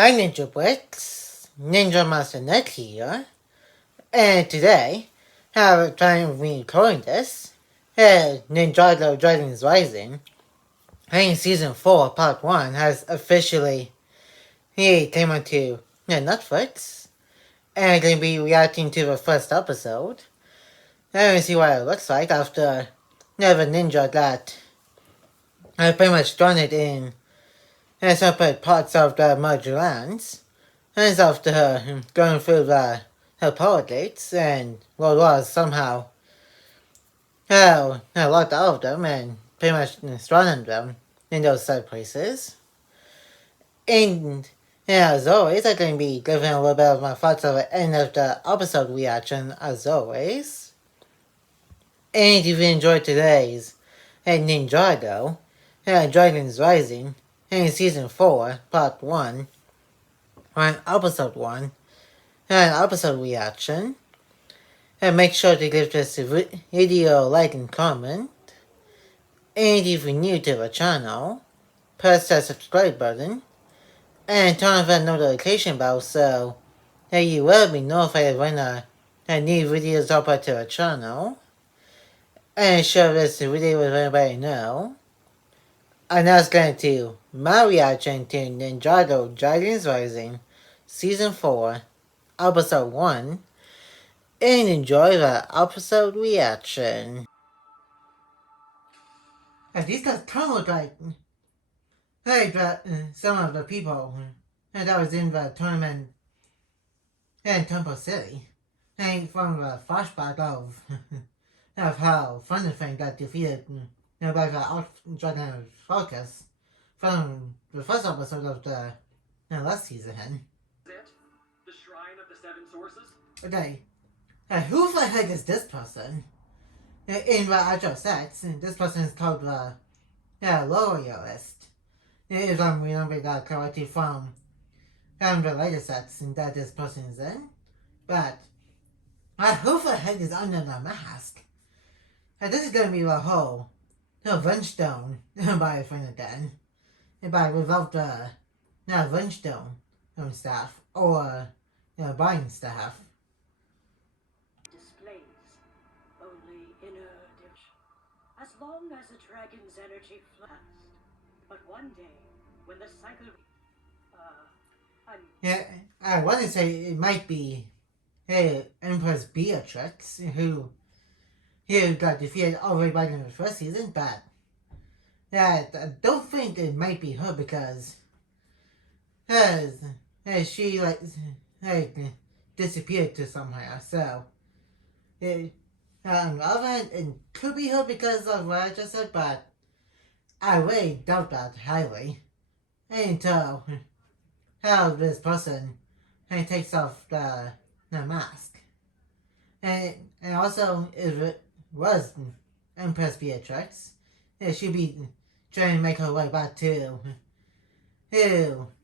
Hi Ninja Bricks, Ninja Master Net here, and today, have a time of me recording this, Ninjago Dragons Rising, Season 4 Part 1 has officially came onto Netflix, and I'm going to be reacting to the first episode, and see what it looks like after the ninja that I pretty much joined in separate parts of the merged lands. And after her going through her politics and World Wars somehow locked all of them and pretty much stranded them in those said places. And as always, I'm going to be giving a little bit of my thoughts at the end of the episode reaction as always. And if you enjoyed today's Ninjago Dragons Rising in Season 4, Part 1, on Episode 1, and episode reaction, and make sure to give this video a like and comment, and if you're new to the channel, press that subscribe button, and turn on that notification bell so that you will be notified when a new videos upload to the channel, and share this video with everybody you know. And that's going to my reaction to Ninjago Dragons Rising Season 4, Episode 1, and enjoy the episode reaction. And these guys kind of look like some of the people that was in the tournament in Temple City. From the flashback of how Thunderfang got defeated by the Dragon Focus from the first episode of the last season. The Shrine of the Seven Sources? Okay, who the heck is this person? In the actual sets, this person is called the Loyalist. If I'm remembering that correctly from the later sets that this person is in. But who the heck is under the mask? This is gonna be the whole Vengestone by Finnegan. By without the Vengestone staff or buying staff. Only inner dish. As long as the dragon's energy lasts. But one day, when the cycle... I want to say it might be Empress Beatrix who got defeated already by in the first season, but I don't think it might be her because she disappeared to somewhere, so on the other hand, it could be her because of what I just said, but I really doubt that highly until how this person takes off the mask. And also, if it was Empress Beatrix, she'd be trying to make her way back to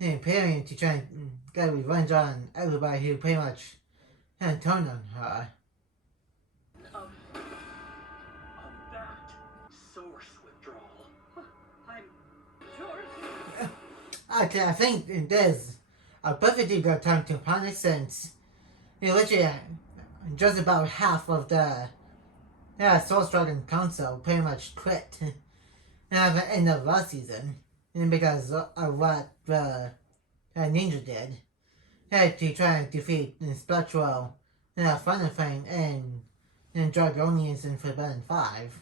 Imperium to try and get revenge on everybody who pretty much turned on her. That source withdrawal. I'm sure. Okay, I think there's a perfectly good time to panic since literally just about half of the Source Dragon Council pretty much quit at the end of last season because of what the Ninja did to try and defeat Spectral, Thunderfang, and Dragonians in Forbidden 5.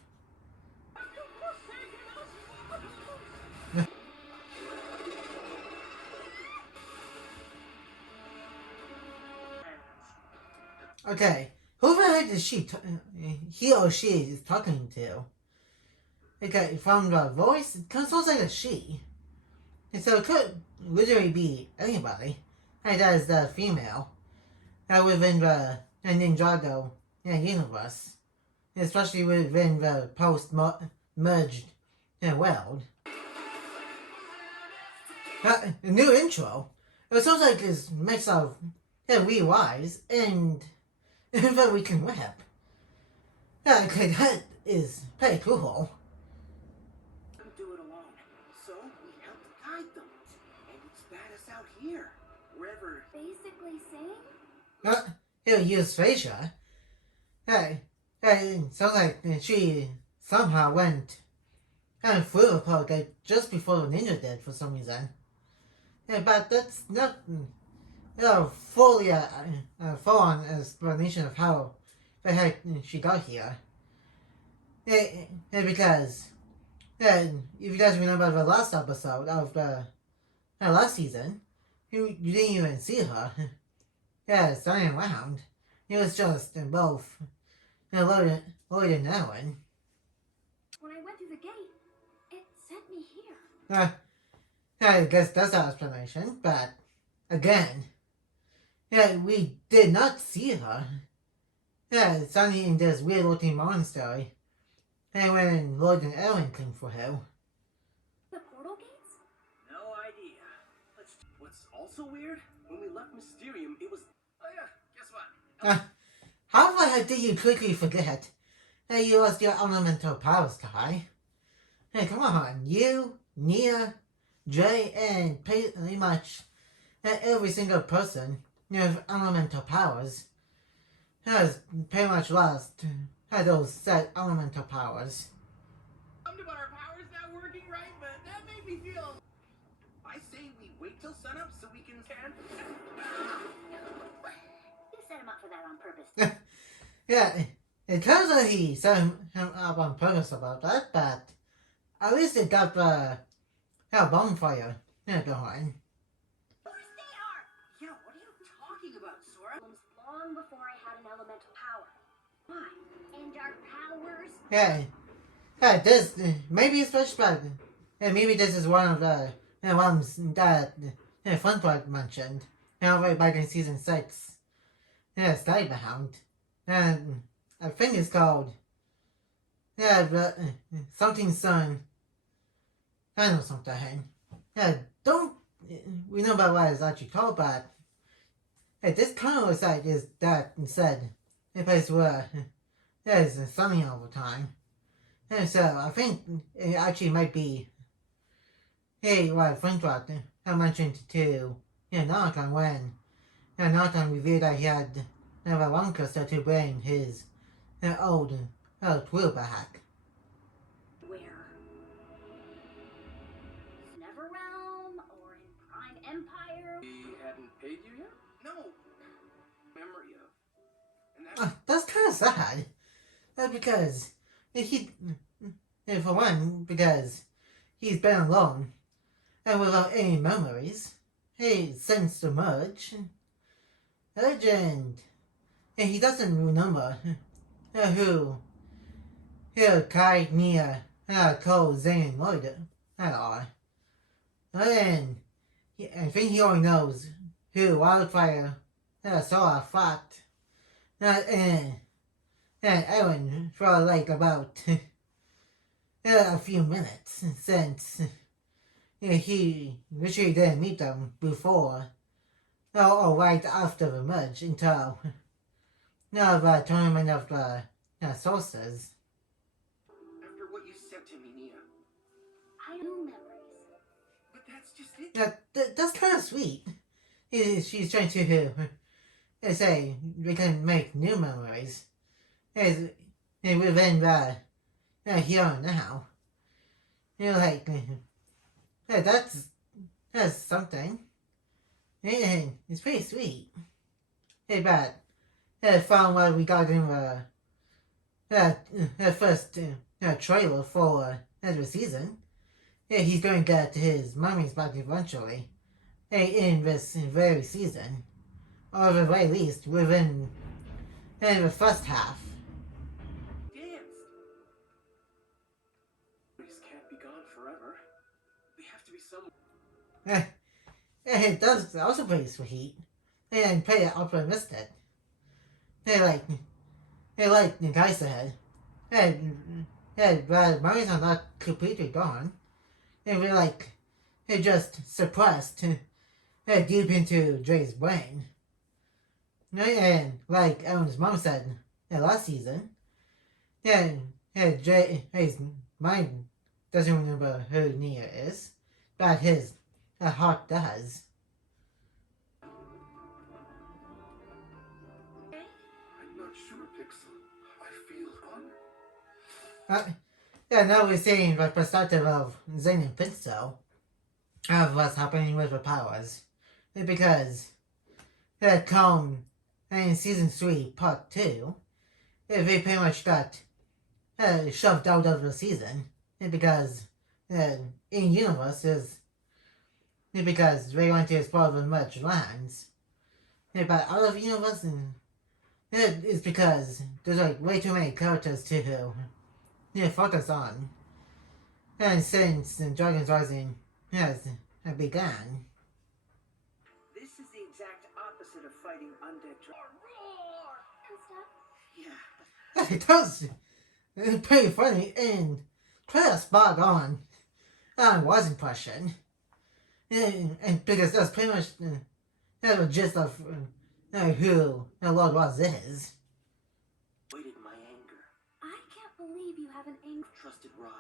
Okay, who the heck is he or she is talking to? Okay, from the voice, it kind of sounds like a she. And so it could literally be anybody. And that is the female. Within the Ninjago universe. Especially within the post-merged world. A new intro. It sounds like this mix of Wise and the Weekend Web. Okay, that is pretty cool. Couldn't do it alone, so we helped guide them. And it's bad as out here. wherever. Basically saying? He'll use Fraser. Hey, it sounds like she somehow went and through the portal just before the ninja did for some reason. Yeah, but that's not fully full-on explanation of how the heck she got here. Because if you guys remember the last episode of the last season, you didn't even see her. Standing around. It was just both Lloyd and Ellen. When I went through the gate, it sent me here. I guess that's our explanation, but again, we did not see her. It's only in this weird looking monastery. And when Lloyd and Ellen came for her. The portal gates? No idea. What's also weird? When we left Mysterium, it was. Oh yeah, guess what? How the heck did you quickly forget that you lost your elemental powers, Kai? Hey, come on, you, Nia, Jay, and pretty much every single person with elemental powers has pretty much lost those set elemental powers. Something about our powers not working right, but that made me feel. I say we wait till sunup so we can stand. You set him up for that on purpose. It turns out he set him up on purpose about that, but at least it got the bonfire going. Of course they are! Yeah, what are you talking about, Sora? Long before I had an elemental power. Why? And our powers? This maybe it's special, but maybe this is one of the ones that Funboy mentioned. Way back in season 6. Skybound. And I think it's called something Sun. I know something. Don't remember what it's actually called, but this kind of looks like is that instead a place where there's sunny all the time. And so I think it actually might be what Flintlock I mentioned to Naruto when Naruto revealed that he had a long crystal to bring his old twirl back. Where? Neverrealm or in Prime Empire? We hadn't paid you yet? No. Memory of. And That's kind of sad. Because for one, because he's been alone and without any memories. Since the merge. Legend. He doesn't remember who Kai, Nia, Cole, Zane, and Lloyd are. And I think he only knows who Wildfire, Sora, fought, and Aaron for like about a few minutes since he literally didn't meet them before or right after the merge until the tournament of the sources. after what you said to me, Nia. I have no memories. But that's just it. That's kind of sweet. She's trying to say we can make new memories within the here and now. That's something. It's pretty sweet. But from what we got in the first trailer for the season, he's going to get his memories back eventually. In this very season. Or at the very least, within the first half. Danced. We just can't be gone forever. We have to be somewhere. It does also pretty sweet. And pretty optimistic. Like the guy said. But memories are not completely gone. They're just suppressed deep into Dre's brain. And like Aaron's mom said last season, Dre's mind doesn't remember who Nia is, but his heart does. Sure, Pixel. I feel honored. Yeah, now we're seeing the perspective of Zane and Pixel of what's happening with the powers. Because it had come in season 3, part 2, they pretty much got shoved out of the season. Because in universe is because they want to explore the much lands. But out of universe, it's because there's like way too many characters to focus on. And since Dragons Rising has begun, This is the exact opposite of fighting undead roar and stuff. Yeah. it does. It's pretty funny and pretty spot on was impression. And because that's pretty much the gist of who Lord Was is. Waited my anger. I can't believe you have an anger. Trusted Roz.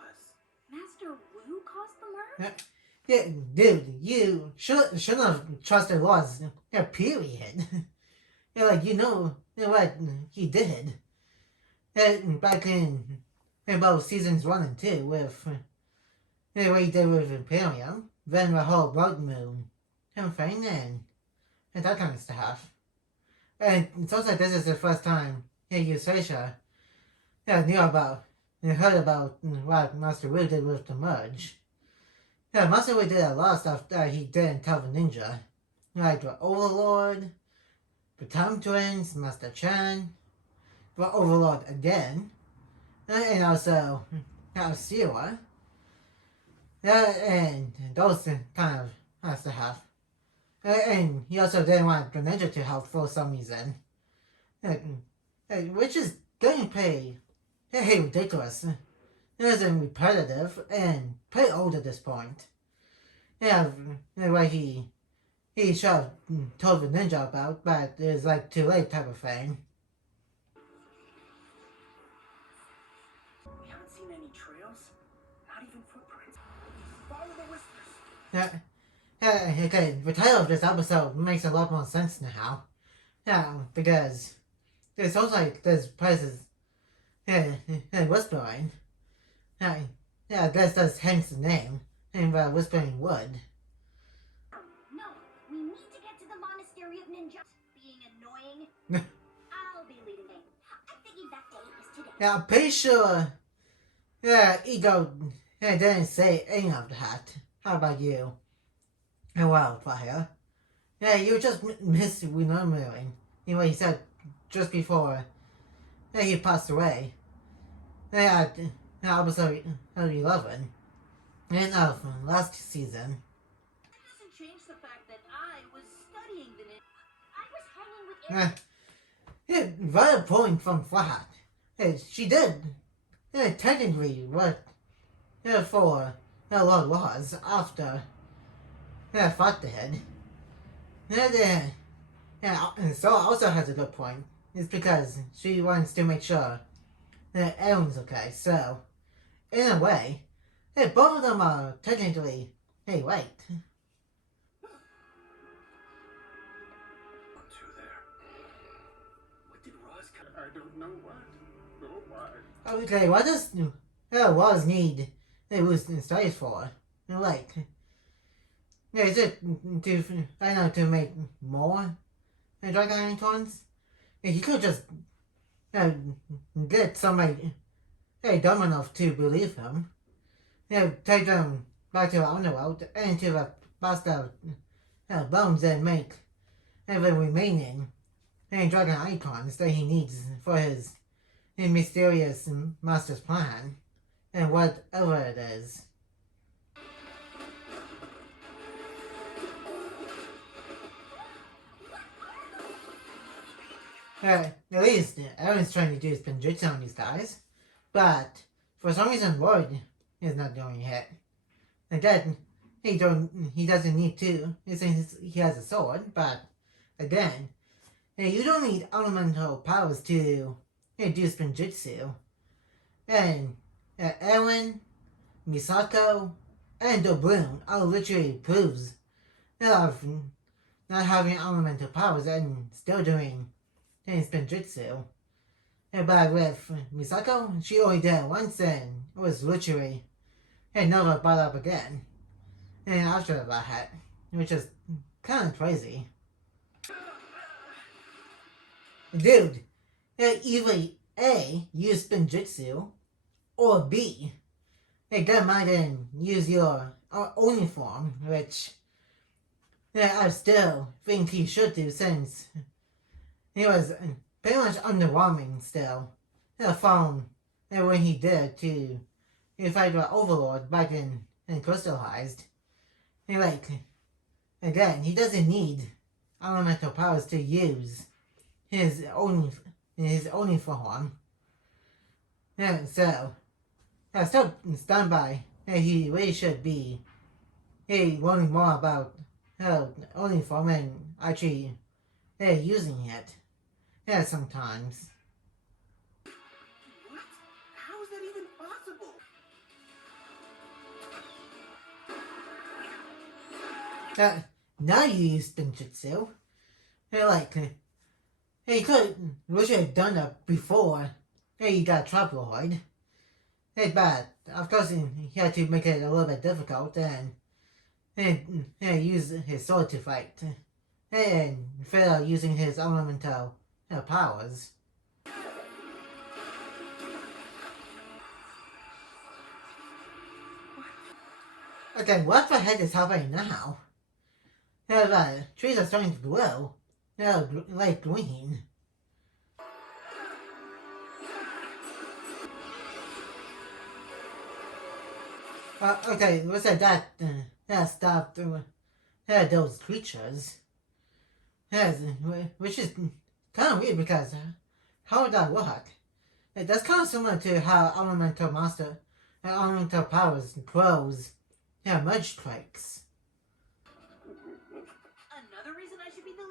Master Wu caused the merge? Yeah, dude, you shouldn't have trusted Laws. Yeah, period. Yeah, like you know what he did. Back in both seasons 1 and 2 with what he did with Imperium, then the whole Blood Moon thing and that kind of stuff. And it's also this is the first time Yusasha knew about and heard about what Master Wu did with the merge. Yeah, Master Wu did a lot of stuff that he didn't tell the ninja. Like the Overlord, the Time Twins, Master Chan, the Overlord again, and also Siwa. Yeah, and those kind of stuff. And he also didn't want the ninja to help for some reason. Which is getting pretty ridiculous. It isn't repetitive and pretty old at this point. Yeah, what he should have told the ninja about, but it's like too late type of thing. We haven't seen any trails. Not even footprints. Follow the whispers. Yeah, okay, the title of this episode makes a lot more sense now. Yeah, because it sounds like there's places whispering. Yeah, I guess that's hence the name, and Whispering Wood. No, we need to get to the Monastery of Ninja. Being annoying. I'll be leading it. I figured that day was today. Yeah, I'm pretty sure, Ego didn't say any of that. How about you? Wildfire. Yeah, you just misremembering what he said just before he passed away. Yeah, episode 11 and of last season. That doesn't change the fact that I was studying the ninja. I was hanging with Eric. Valid point from Flat. She did technically what for Lord was after fought the head. And so also has a good point. It's because she wants to make sure that everyone's okay. So, in a way, both of them are technically right. To there. What did Roz come? I don't know what. Oh my. Okay, what does Roz need Wu's studies for? Like, is it to make more Dragon Icons? He could just get somebody dumb enough to believe him. Take them back to the underworld and to the bastard bones and make the remaining Dragon Icons that he needs for his mysterious master's plan and whatever it is. At least everyone's trying to do spinjitzu on these guys, but for some reason Lloyd is not doing it. Again, he doesn't need to. He has a sword, but again, you don't need elemental powers to do spinjitzu. And Eren, Misako, and Dobloon are literally proofs of not having elemental powers and still doing spinjitzu. But with Misako, she only did it once and it was literally never brought up again. And after that, which is kind of crazy. Dude, either A, use Spinjitzu, or B, go mind and use your only form, which I still think he should do since he was pretty much underwhelming still. From when he did to fight the Overlord back in Crystallized. Again, he doesn't need elemental powers to use his only form. So I was still stunned by he really should be learning more about only form and actually using it. Sometimes. What? How is that even possible? Now you use Spinjitzu. He could literally have done that before he got Troubleroid. But of course he had to make it a little bit difficult and use his sword to fight. And fail using his elemental powers. Okay, what the heck is happening now? The trees are starting to glow. Like green. Okay, looks like that stopped those creatures. Yes, which is kind of weird because how would that work? That's kind of similar to how elemental powers grows merge strikes. Another reason I should be the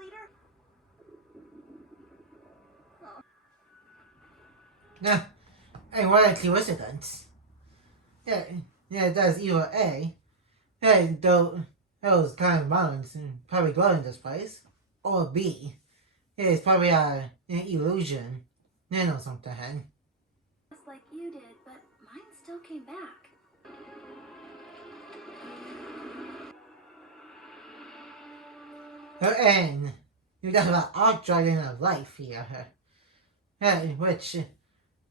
leader? And what a coincidence. That's either A, those kind of mountains probably grow in this place, or B, it's probably an illusion, or something. Just like you did, but mine still came back. And you got about Arc Dragon of Life here, which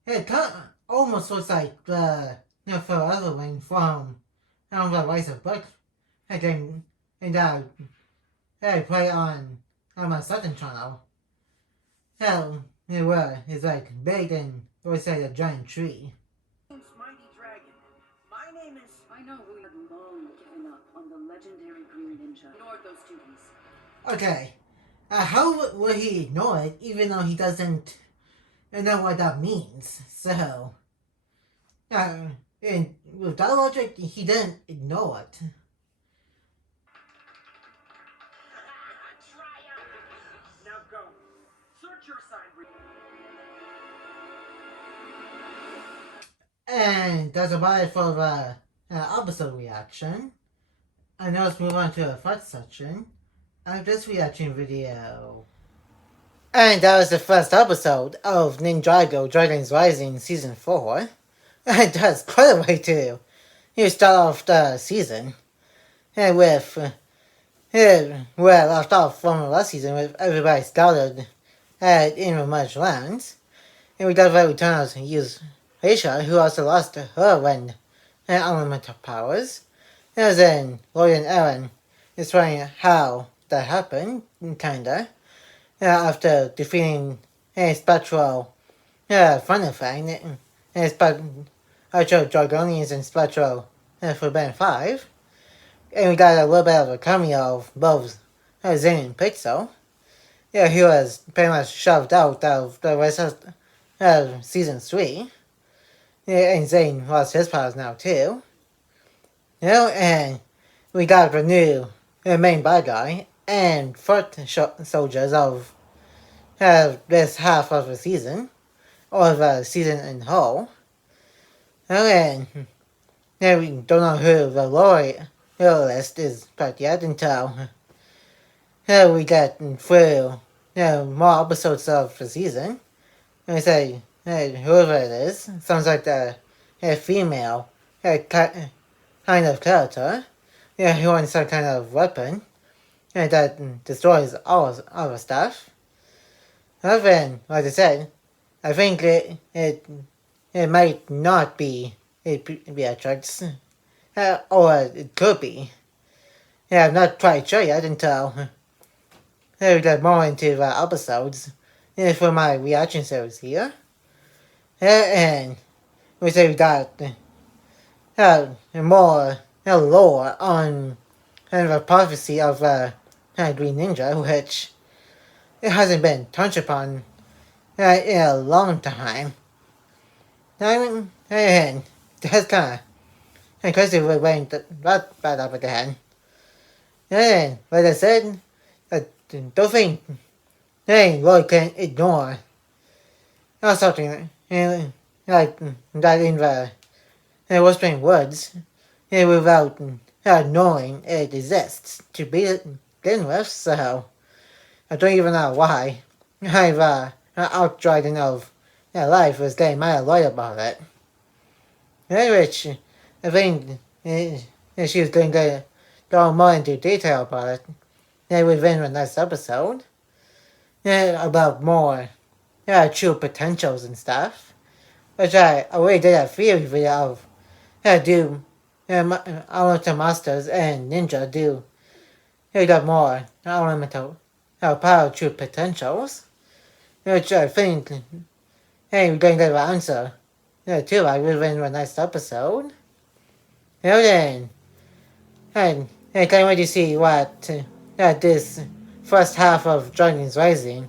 kind of almost looks like the Forever Ring from the Rise of Book game, and I play on my second channel. It's like big and it looks like a giant tree. Name's Mighty Dragon. My name is. I know we had long given up on the legendary Green Ninja. Ignore those duties. Okay, how will he ignore it even though he doesn't know what that means? So, and with that logic, he didn't ignore it. Now go. Search your side. And that's about it for the episode reaction. And now let's move on to the first section of this reaction video. And that was the first episode of Ninjago Dragons Rising Season 4. And that's quite a way to start off the season. And with where I left off from the last season with everybody scouted in Merge Lands. And we got to return to use Aisha, who also lost her wind elemental powers. And then Lloyd and Aaron explaining how that happened, kinda. After defeating a Spectral Thunder Fang, Spectral Dragonians and Spectral Forbidden 5. And we got a little bit of a cameo of both Zane and Pixel. He was pretty much shoved out of the rest of Season 3. And Zane lost his powers now too. And we got the new main bad guy and foot soldiers of this half of the season, or the season in whole. And we don't know who the loyalist is quite yet until we get through more episodes of the season. And we say whoever it is, sounds like a female kind of character. Yeah, who wants some kind of weapon that destroys all the stuff. However, like I said, I think it might not be Beatrix, or it could be. Yeah, I'm not quite sure yet until we get more into the episodes for my reaction series here. And we say we got more lore on the prophecy of Green Ninja, which it hasn't been touched upon in a long time. I mean, and that's kind of crazy we're waiting that bad up again. And like I said, I don't think Lloyd can ignore something like that in the Whispering Woods without knowing it exists to begin with, so I don't even know why I've outdragon of life was getting mad annoyed about it. Which I think she was going to go more into detail about it within the next episode. About more true potentials and stuff. Which I already did a theory video of do elemental masters and ninja do got more elemental power true potentials. Which I think we're going to get the answer to within the next episode. Then and I can't wait to see what this first half of Dragons Rising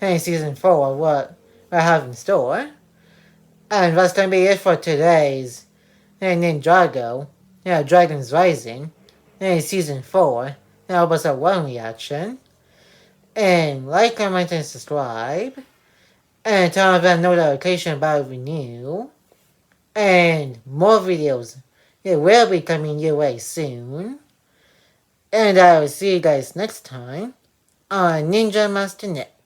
season 4 what I have in store. And that's going to be it for today's Ninjago Dragons Rising season 4 episode 1 reaction. And like, comment, and subscribe. And turn on that notification about renew. And more videos will be coming your way soon. And I will see you guys next time on Ninja Master Net.